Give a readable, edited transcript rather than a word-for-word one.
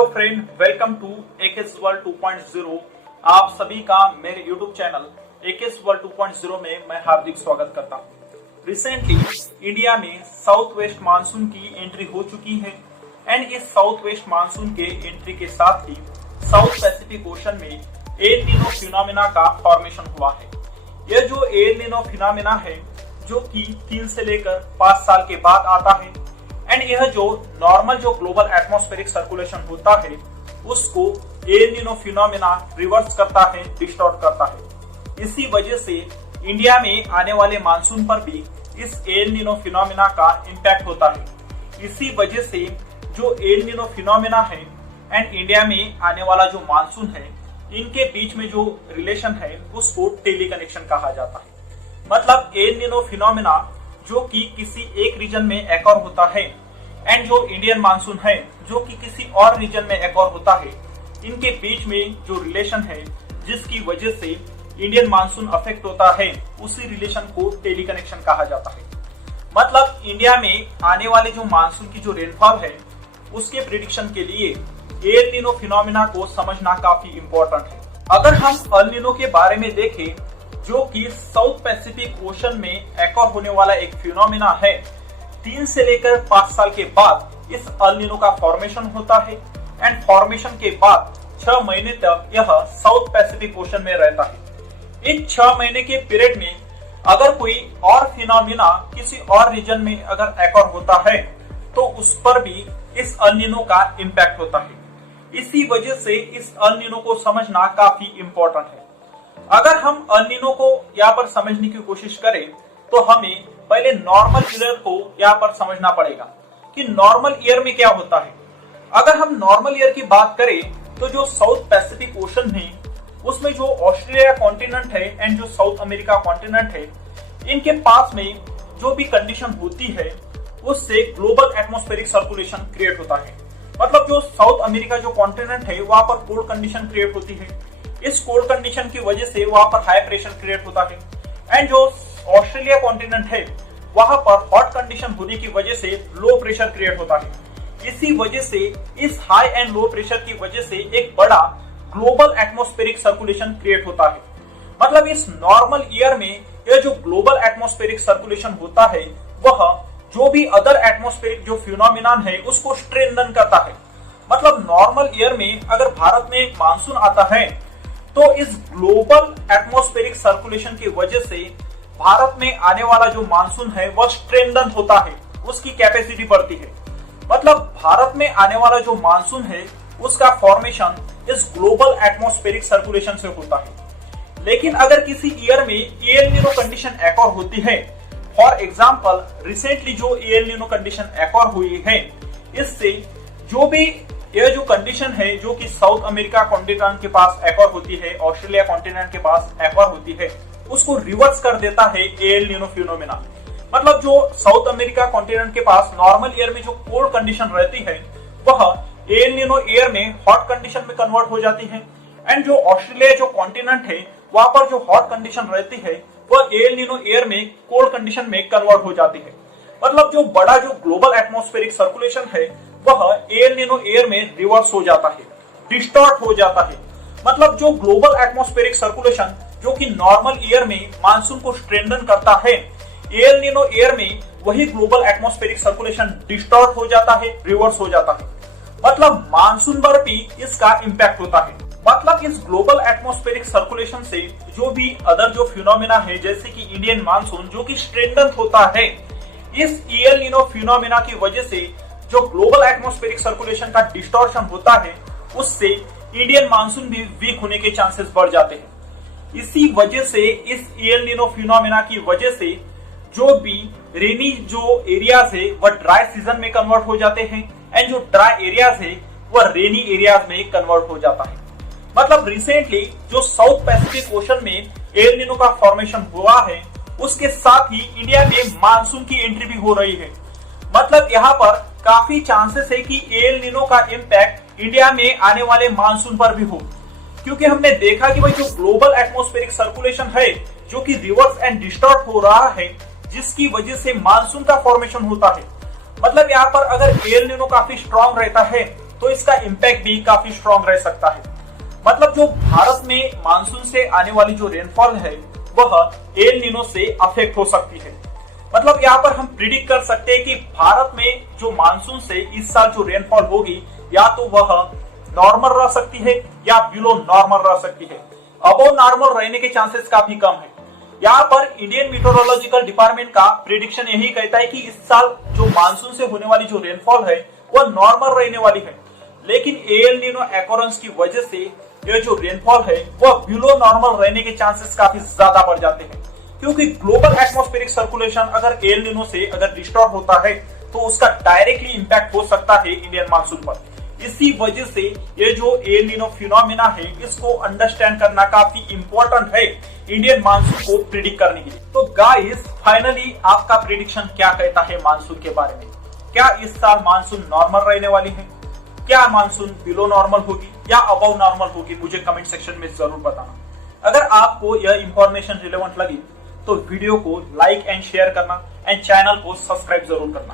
Hello friend, welcome to AKS world 2.0। आप सभी का मेरे यूट्यूब चैनल एकेएस वर्ल्ड 2.0 में मैं हार्दिक स्वागत करता हूं। रिसेंटली इंडिया में साउथ वेस्ट मानसून की एंट्री हो चुकी है एंड इस साउथ वेस्ट मानसून के एंट्री के साथ ही साउथ पैसिफिक ओशन में एल नीनो फिनोमेना का फॉर्मेशन हुआ है। यह जो एल नीनो फिनोमेना है जो कि 3 से लेकर 5 साल के बाद आता है एंड यह जो नॉर्मल जो ग्लोबल एटमॉस्फेरिक सर्कुलेशन होता है उसको एल नीनो फिनोमेना रिवर्स करता है, डिस्टॉर्ट करता है। इसी वजह से इंडिया में आने वाले मानसून पर भी इस एल नीनो फिनोमेना का इम्पैक्ट होता है। इसी वजह से जो एल नीनो फिनोमेना है एंड इंडिया में आने वाला जो मानसून है, इनके बीच में जो रिलेशन है उसको टेली कनेक्शन कहा जाता है। मतलब एल नीनो फिनोमेना जो कि किसी एक रीजन में एकॉर होता है एंड जो इंडियन मानसून है जो कि किसी और रीजन में एकॉर होता है, इनके बीच में जो रिलेशन है जिसकी वजह से इंडियन मानसून अफेक्ट होता है, उसी रिलेशन को टेली कनेक्शन कहा जाता है। मतलब इंडिया में आने वाले जो मानसून की जो रेनफॉल है उसके प्रिडिक्शन के लिए एल नीनो फिनोमेना को समझना काफी इंपॉर्टेंट है। अगर हम एल नीनो के बारे में देखें जो कि साउथ पैसिफिक ओशन में एकॉर होने वाला एक फिनोमेना है, 3 से लेकर 5 साल के बाद इस एल नीनो का फॉर्मेशन होता है एंड फॉर्मेशन के बाद 6 महीने तक यह साउथ पैसिफिक ओशन में रहता है। इन 6 महीने के पीरियड में अगर कोई और फिनोमेना किसी और रीजन में अगर एकॉर होता है तो उस पर भी इस एल नीनो का इम्पैक्ट होता है। इसी वजह से इस एल नीनो को समझना काफी इंपॉर्टेंट है। अगर हम एल नीनो को यहाँ पर समझने की कोशिश करें तो हमें पहले नॉर्मल ईयर को यहाँ पर समझना पड़ेगा कि नॉर्मल ईयर में क्या होता है। अगर हम नॉर्मल ईयर की बात करें तो जो साउथ पैसिफिक ओशन है उसमें जो ऑस्ट्रेलिया कॉन्टिनेंट है एंड जो साउथ अमेरिका कॉन्टिनेंट है, इनके पास में जो भी कंडीशन होती है उससे ग्लोबल एटमॉस्फेरिक सर्कुलेशन क्रिएट होता है। मतलब जो साउथ अमेरिका जो कॉन्टिनेंट है वहां पर कोल्ड कंडीशन क्रिएट होती है। इस कोल्ड कंडीशन की वजह से वहां पर हाई प्रेशर क्रिएट होता है एंड जो ऑस्ट्रेलिया कॉन्टिनेंट है वहां पर हॉट कंडीशन होने की वजह से लो प्रेशर क्रिएट होता है। इसी वजह से इस हाई एंड लो प्रेशर की वजह से एक बड़ा ग्लोबल एटमॉस्फेरिक सर्कुलेशन क्रिएट होता है। मतलब इस नॉर्मल ईयर में यह जो ग्लोबल एटमॉस्फेरिक सर्कुलेशन होता है वह जो भी अदर एटमॉस्फेरिक जो फिनोमिनन है उसको स्ट्रेंथन करता है। मतलब नॉर्मल ईयर में अगर भारत में एक मानसून आता है तो इस ग्लोबल एटमॉस्फेरिक सर्कुलेशन की वजह से भारत में आने वाला जो मानसून है वह स्ट्रेंथन होता है, उसकी कैपेसिटी बढ़ती है। मतलब भारत में आने वाला जो मानसून है उसका फॉर्मेशन इस ग्लोबल एटमॉस्फेरिक सर्कुलेशन से होता है। लेकिन अगर किसी ईयर में एल नीनो कंडीशन एकॉर होती है, फॉर एग्जांपल रिसेंटली जो एल नीनो कंडीशन एकॉर हुई है, इससे जो भी यह जो कंडीशन है जो कि साउथ अमेरिका कॉन्टिनेंट के पास एकॉर होती है, ऑस्ट्रेलिया कॉन्टिनेंट के पास एकॉर होती है, उसको रिवर्स कर देता है एल नीनो फिनोमेना। मतलब जो साउथ अमेरिका कॉन्टिनेंट के पास नॉर्मल ईयर में जो कोल्ड कंडीशन रहती है वह एल नीनो ईयर में हॉट कंडीशन में कन्वर्ट हो जाती है एंड जो ऑस्ट्रेलिया जो कॉन्टिनेंट है वहां पर जो हॉट कंडीशन रहती है वह एल नीनो ईयर में कोल्ड कंडीशन में कन्वर्ट हो जाती है। मतलब जो बड़ा जो ग्लोबल एटमॉस्फेरिक सर्कुलेशन है वह एल नीनो ईयर में रिवर्स हो जाता है, डिस्टॉर्ट हो जाता है। मतलब जो ग्लोबल एटमॉस्फेरिक सर्कुलेशन जो कि नॉर्मल ईयर में मानसून को स्ट्रेंथन करता है, एल नीनो ईयर में वही ग्लोबल एटमॉस्फेरिक सर्कुलेशन डिस्टॉर्ट हो जाता है, रिवर्स हो जाता है। मतलब मानसून पर भी इसका इम्पैक्ट होता है। मतलब इस ग्लोबल एटमॉस्फेरिक सर्कुलेशन से जो भी अदर जो फिनोमेना है जैसे कि इंडियन मानसून जो कि स्ट्रेंथन होता है, इस एल नीनो फिनोमेना की वजह से जो ग्लोबल एटमॉस्फेरिक सर्कुलेशन का डिस्टॉर्शन होता है उससे इंडियन मानसून भी वीक होने के चांसेस बढ़ जाते हैं। इसी वजह से इस एल नीनो फिनोमेना की वजह से जो भी रेनी जो एरियाज है वह ड्राई सीजन में कन्वर्ट हो जाते हैं एंड जो ड्राई एरियाज है वह रेनी एरियाज में कन्वर्ट हो जाता है। मतलब रिसेंटली जो साउथ पैसिफिक ओशन में एल नीनो का फॉर्मेशन हुआ है उसके साथ ही इंडिया में मानसून की एंट्री भी हो रही है। मतलब यहाँ पर काफी चांसेस है कि एल नीनो का इम्पैक्ट इंडिया में आने वाले मानसून पर भी हो, क्योंकि हमने देखा कि भाई जो ग्लोबल एटमॉस्फेरिक सर्कुलेशन है जो कि रिवर्स एंड डिस्टॉर्ट हो रहा है जिसकी वजह से मानसून का फॉर्मेशन होता है। मतलब यहाँ पर अगर एल नीनो काफी स्ट्रॉन्ग रहता है तो इसका इम्पैक्ट भी काफी स्ट्रॉन्ग रह सकता है। मतलब जो भारत में मानसून से आने वाली जो रेनफॉल है वह एल नीनो से अफेक्ट हो सकती है। मतलब यहाँ पर हम प्रिडिक्ट कर सकते हैं कि भारत में जो मानसून से इस साल जो रेनफॉल होगी या तो वह नॉर्मल रह सकती है या बिलो नॉर्मल रह सकती है। अबव नॉर्मल रहने के चांसेस काफी कम है। यहाँ पर इंडियन मीटरोलॉजिकल डिपार्टमेंट का प्रिडिक्शन यही कहता है कि इस साल जो मानसून से होने वाली जो रेनफॉल है वह नॉर्मल रहने वाली है, लेकिन एल नीनो अकॉरेंस की वजह से यह जो रेनफॉल है वह बिलो नॉर्मल रहने के चांसेस काफी ज्यादा बढ़ जाते हैं, क्योंकि ग्लोबल एटमॉस्फेरिक सर्कुलेशन अगर एल नीनो से अगर डिस्टॉर्ब होता है तो उसका डायरेक्टली इंपैक्ट हो सकता है इंडियन मानसून पर। इसी वजह से ये जो एल नीनो फिनोमिना है इसको अंडरस्टैंड करना काफी इंपॉर्टेंट है इंडियन मानसून को प्रिडिक्ट करने के लिए। तो गाइस फाइनली आपका प्रिडिक्शन क्या कहता है मानसून के बारे में? क्या इस साल मानसून नॉर्मल रहने वाली है? क्या मानसून बिलो नॉर्मल होगी या अबव नॉर्मल होगी? मुझे कमेंट सेक्शन में जरूर बताना। अगर आपको यह इंफॉर्मेशन रिलेवेंट लगी तो वीडियो को लाइक एंड शेयर करना एंड चैनल को सब्सक्राइब जरूर करना।